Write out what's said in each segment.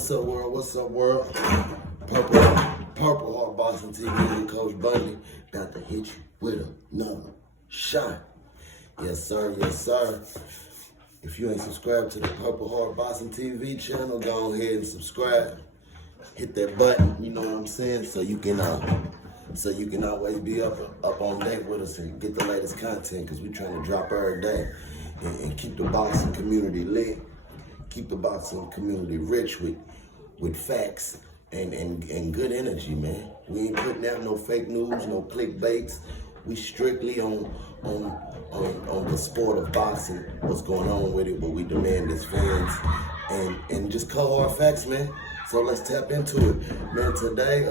What's up, world? What's up, world? Purple Heart Boxing TV and Coach Bundy about to hit you with another shot. Yes, sir. Yes, sir. If you ain't subscribed to the Purple Heart Boxing TV channel, go ahead and subscribe. Hit that button. You know what I'm saying? So you can always be up on date with us and get the latest content, because we're trying to drop every day and keep the boxing community lit. Keep the boxing community rich with facts and good energy, man. We ain't putting out no fake news, no clickbaits. We strictly on the sport of boxing, what's going on with it, what we demand as fans, and just cold hard facts, man. So let's tap into it, man. Today,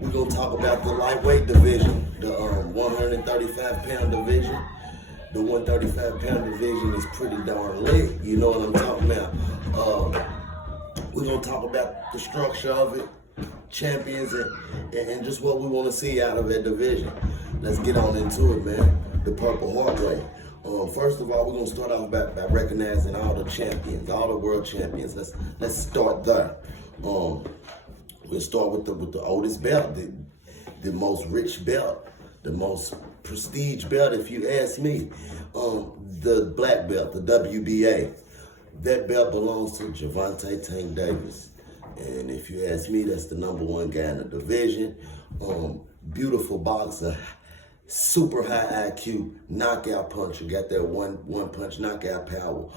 we're gonna talk about the lightweight division, the 135-pound division. The 135-pound division is pretty darn lit. You know what I'm talking about. We're going to talk about the structure of it, champions, and just what we want to see out of that division. Let's get on into it, man. The Purple Heart way. First of all, we're going to start off by recognizing all the champions, all the world champions. Let's start there. We'll start with the oldest belt, the most rich belt, the most prestige belt, if you ask me. The black belt, the WBA. That belt belongs to Gervonta Tank Davis. And if you ask me, that's the #1 guy in the division. Beautiful boxer, super high IQ, knockout puncher, got that one punch knockout power.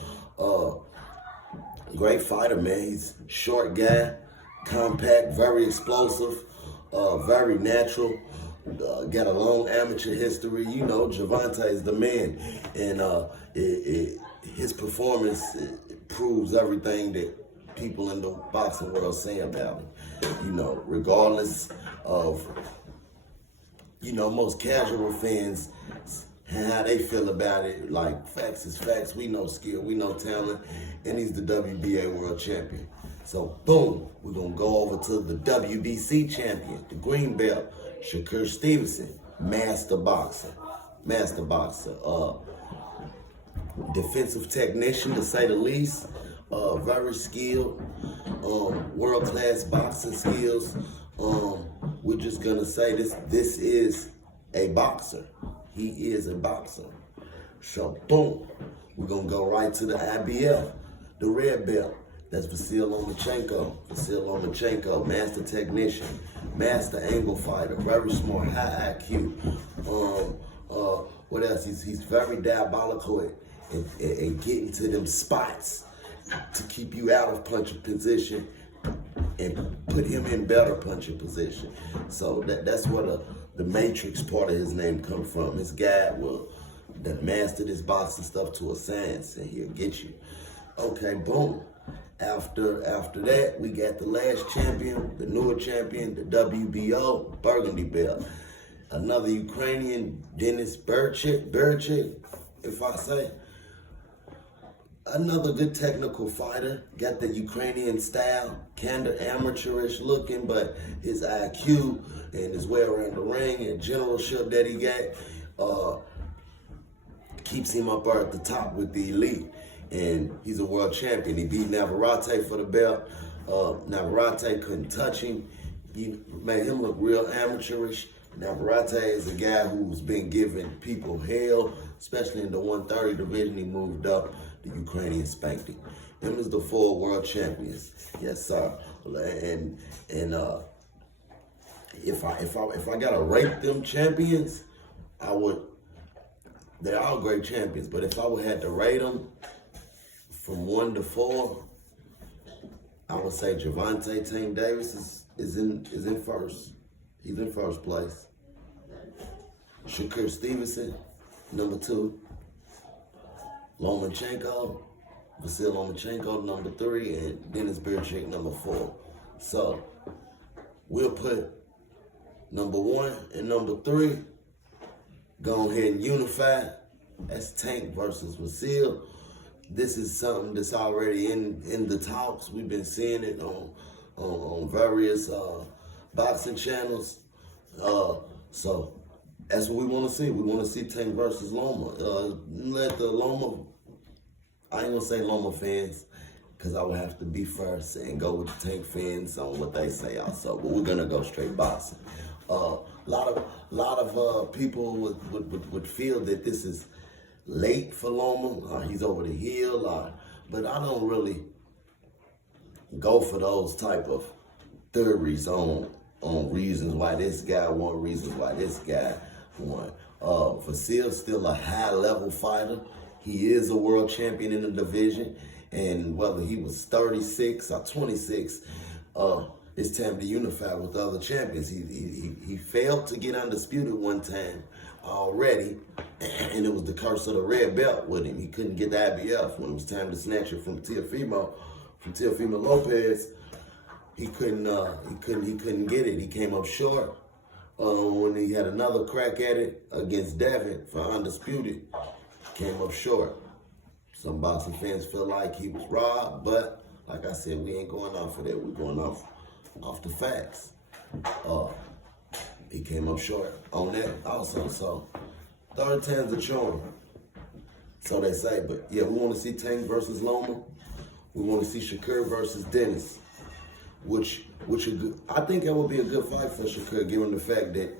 Great fighter, man. He's a short guy, compact, very explosive, very natural. Got a long amateur history. You know, Gervonta is the man, and his performance proves everything that people in the boxing world say about him. You know, regardless of, you know, most casual fans, how they feel about it. Like, facts is facts. We know skill, we know talent, and he's the WBA world champion. So, boom, we're gonna go over to the WBC champion, the green belt, Shakur Stevenson, master boxer, defensive technician to say the least, very skilled, world-class boxing skills. We're just gonna say this is a boxer. He is a boxer. So boom, we're gonna go right to the IBF, the red belt. That's Vasyl Lomachenko, master technician, master angle fighter, very smart, high IQ. What else? He's very diabolical at getting to them spots to keep you out of punching position and put him in better punching position. So that's where the matrix part of his name comes from. His guy that mastered his boxing stuff to a science, and he'll get you. Okay, boom. After that, we got the last champion, the newer champion, the WBO Burgundy belt. Another Ukrainian, Denis Berichik, if I say. Another good technical fighter, got the Ukrainian style, kind of amateurish looking, but his IQ and his way around the ring and generalship that he got keeps him up there at the top with the elite. And he's a world champion. He beat Navarrete for the belt. Navarrete couldn't touch him. He made him look real amateurish. Navarrete is a guy who's been giving people hell, especially in the 130 division. He moved up. The Ukrainian spanked him. Them is the 4 world champions. Yes, sir. And if I gotta rate them champions, I would. They're all great champions, but if I would have to rate them from 1 to 4, I would say Gervonta Tank Davis is in first. He's in first place. Shakur Stevenson, #2. Vasyl Lomachenko, #3, and Denis Berichik, #4. So we'll put #1 and #3. Go ahead and unify. That's Tank versus Vasyl. This is something that's already in the talks. We've been seeing it on various boxing channels. So that's what we want to see. We want to see Tank versus Loma. Let the Loma, I ain't gonna say Loma fans, because I would have to be first and go with the Tank Fins on what they say also. But we're gonna go straight boxing. A lot of people would feel that this is late for Loma. He's over the hill, but I don't really go for those type of theories on reasons why this guy won, reasons why this guy won. Vasil's still a high-level fighter. He is a world champion in the division, and whether he was 36 or 26, it's time to unify with the other champions. He failed to get undisputed one time already, and it was the curse of the red belt with him. He couldn't get the IBF when it was time to snatch it from Teofimo Lopez. He couldn't get it. He came up short when he had another crack at it against David for undisputed. Came up short. Some boxing fans feel like he was robbed, but like I said, we ain't going off of that. We're going off the facts. He came up short on that also. So third time's a charm, so they say. But yeah, we want to see Tank versus Loma. We want to see Shakur versus Dennis, which I think that would be a good fight for Shakur, given the fact that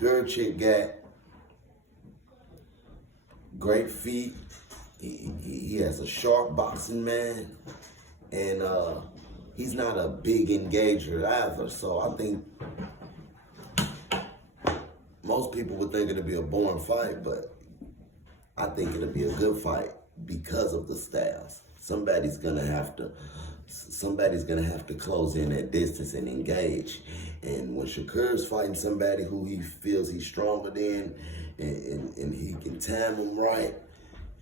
Berichick got great feet. He has a sharp boxing man, and he's not a big engager either. So I think most people would think it'd be a boring fight, but I think it'll be a good fight because of the styles. Somebody's gonna have to close in that distance and engage. And when Shakur's fighting somebody who he feels he's stronger than, and he can time him right,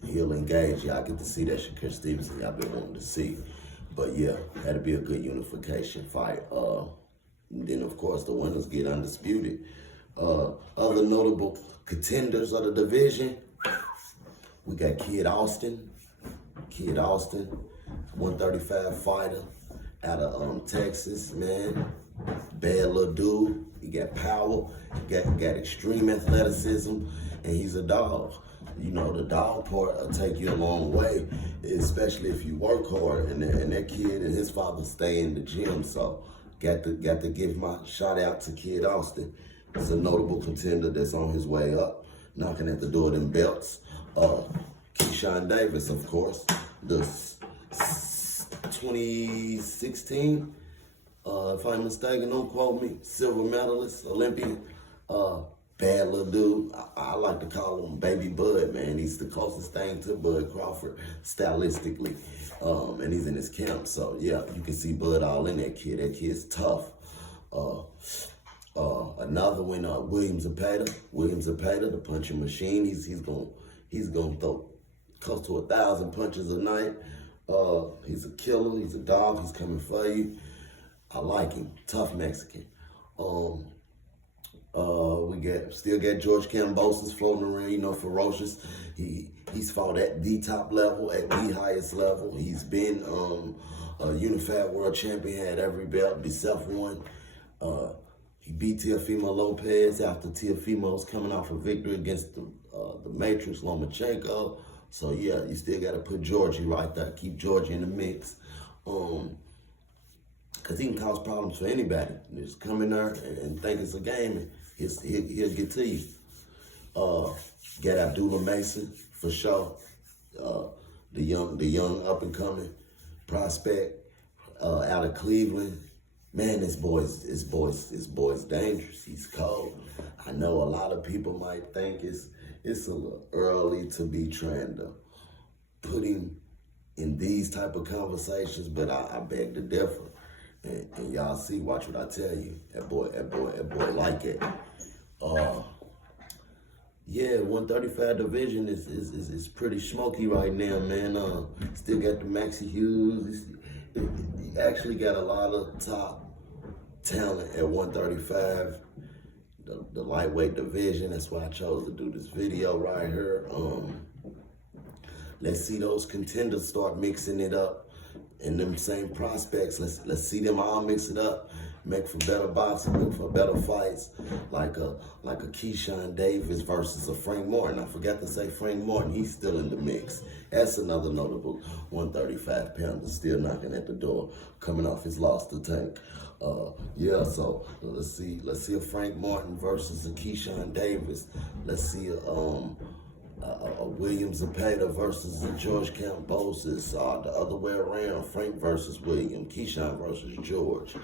he'll engage. Y'all get to see that Shakur Stevenson y'all been wanting to see. But yeah, that'll be a good unification fight. And then of course the winners get undisputed. Other notable contenders of the division, we got Kid Austin, 135 fighter out of Texas, man. Bad little dude. He got power, he got extreme athleticism, and he's a dog. You know, the dog part will take you a long way, especially if you work hard. And that kid and his father stay in the gym, so got to give my shout out to Kid Austin. He's a notable contender that's on his way up, knocking at the door of them belts. Keyshawn Davis, of course, the 2016, if I'm mistaken, don't quote me, silver medalist, Olympian. Bad little dude. I like to call him Baby Bud, man. He's the closest thing to Bud Crawford stylistically, and he's in his camp. So yeah, you can see Bud all in that kid. That kid's tough. Another one, William Zepeda, the punching machine. He's gonna throw close to 1,000 punches a night. He's a killer. He's a dog. He's coming for you. I like him. Tough Mexican. We still got George Kambosos floating around. You know, ferocious. He's fought at the top level, at the highest level. He's been a unified world champion, had every belt, except one. He beat Teofimo Lopez after Teofimo's coming off a victory against the Matrix, Lomachenko. So yeah, you still got to put Georgie right there. Keep Georgie in the mix. Because he can cause problems for anybody. Just come in there and think it's a game, and he'll get to you. Got Abdullah Mason, for sure. The young up-and-coming prospect out of Cleveland. Man, this boy's dangerous. He's cold. I know a lot of people might think it's a little early to be trying to put him in these type of conversations, but I beg to differ. And y'all see, watch what I tell you. That boy like it. Yeah, 135 division is pretty smoky right now, man. Still got the Maxie Hughes. He actually got a lot of top talent at 135. The lightweight division. That's why I chose to do this video right here. Let's see those contenders start mixing it up. And them same prospects, let's see them all mix it up make for better boxing, make for better fights, like a Keyshawn Davis versus a Frank Morton. I forgot to say Frank Morton, he's still in the mix. That's another notable 135-pounder still knocking at the door, coming off his loss to Tank. Yeah, so let's see a Frank Morton versus a Keyshawn Davis. Let's see a William Zepeda versus a George Kambosos, the other way around, Frank versus William, Keyshawn versus George,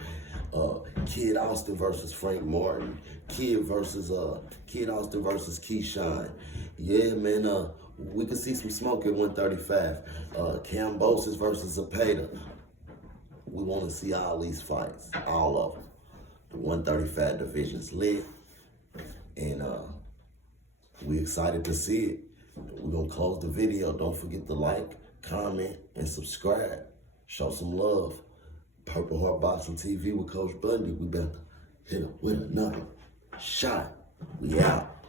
Kid Austin versus Frank Morton, Kid Austin versus Keyshawn. Yeah, man, we could see some smoke at 135. Kambosos versus Zepeda. We want to see all these fights, all of them. The 135 division's lit, and we excited to see it. We're going to close the video. Don't forget to like, comment, and subscribe. Show some love. Purple Heart Boxing TV with Coach Bundy. We about to hit him with another shot. We out.